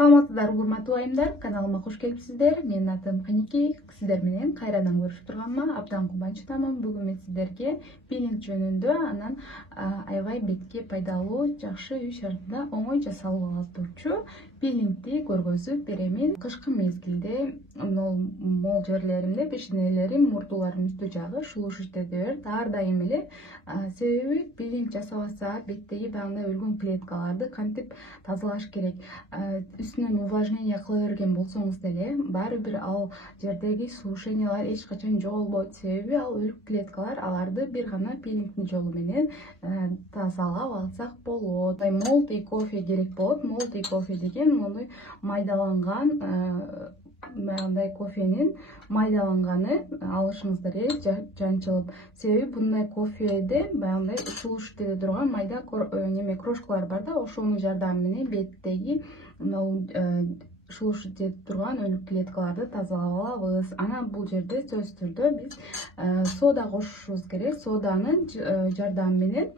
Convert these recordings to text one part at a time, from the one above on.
Саламатсыздарбы урматтуу айымдар, каналыма кош келипсиздер. Менин атым Каники. Сиздер менен кайрадан көрүшүп турганыма абдан кубанычтамын. Бүгүн мен сиздерге пилинг жөнүндө, анан аябай бетке пайдалуу, жакшы үй шартында оңой жасалып алып пилингди көргөзүп беремин. Кышкы мезгилде мол жерлеримде пешенелерим, мурдуларым үстү жагы шулушуп кетет. Ар дайым эле себеби пилинг жасабаса беттеги баягындай өлгөн клеткаларды кантип тазалаш керек. Үстүнөн увлажнение кыла берген болсоңуз деле баары бир ал жердеги сулушениялар эч качан жоголбойт. Себеби ал өлүк клеткалар, аларды бир гана пилингдин жолу менен тазалап алсак болот. Молотый кофе керек болот. Молотый кофе деген мону майдаланган мындай кофенин майдаланганы алышыңыздар жанчылып. Себеби bunday кофеде баягындай шулушуп кете турган майда крошкалар бар да, ошонун жардамы менен беттеги шулушуп кете турган өлүк клеткаларды тазалап алабыз. Анан бул жерде сөзсүз түрдө биз сода кошушубуз керек. Соданын жардамы менен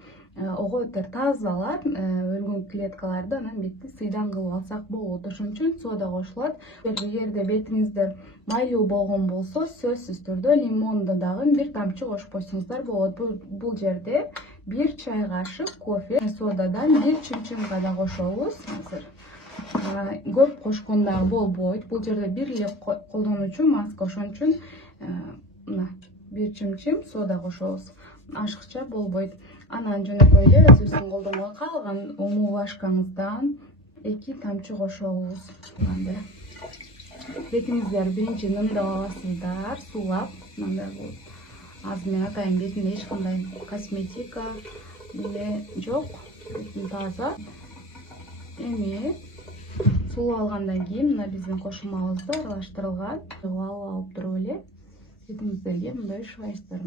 ого бетер тазалап өлгөн клеткаларды анан бетти сыйдан кылып алсак болот. Ошон үчүн сода кошулат. Эгерде бетиңиздер майлуу болгон болсо, сөзсүз түрдө лимонду дагы бир тамчы кошуп койсоңуздар болот. Бул жерде бир чай кашык кофе содадан бир чымчымга да кошобуз. Азыр көп кошкон дагы болбойт. Бул жерде бир эле колдонуучу маска, ошон үчүн мына бир чымчым сода кошобуз. Ашыкча болбойт. Анан жөнөкөй эле өзүбүздүн колдонууга калган умывашкаңыздан 2 тамчы кошобуз. Бетиңиздер биринчи нымдап аласыздар, суулап. Мындай болот. Азыр мен атайын бетимде эч кандай косметика деле жок. Бетим таза. Эми суулап алгандан кийин мына биздин кошулмабызды аралаштырылган алып туруп эле бетиңиздерге мындай швайстар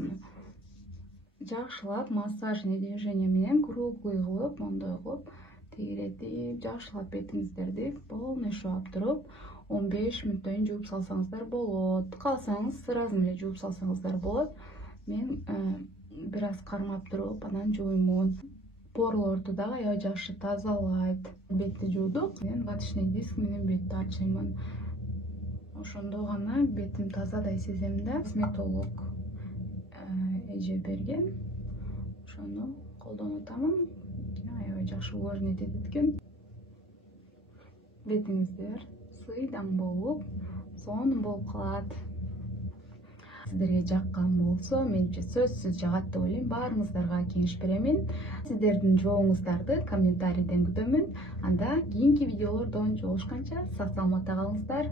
жакшылап массажный движение менен круглый кылып, мондой кылып тегеретип, жакшылап бетиңиздерди полный шуап туруп 15 мүнөттөн жууп салсаңыздар болот. Калсаңыз сразу эле жууп салсаңыздар болот. Мен бир аз кармап туруп анан жууймун. Порлорду дагы аябай жакшы тазалайт. Бетти жуудук, мен ваточный диск менен бетти арчыймын. Ошондо гана бетим тазадай сезем да. Косметолог эже берген. Ошону колдонуп атамын. Аябай жакшы увлажнить этет экен. Бетиңиздер сыйдан болуп, сонун болуп калат. Сиздерге жаккан болсо, менимче сөзсүз жагат деп ойлойм. Баарыңыздарга кеңеш беремин. Сиздердин жооңуздарды комментарийден күтөмүн. Анда кийинки видеолордон жолугушканча сак саламатта калыңыздар.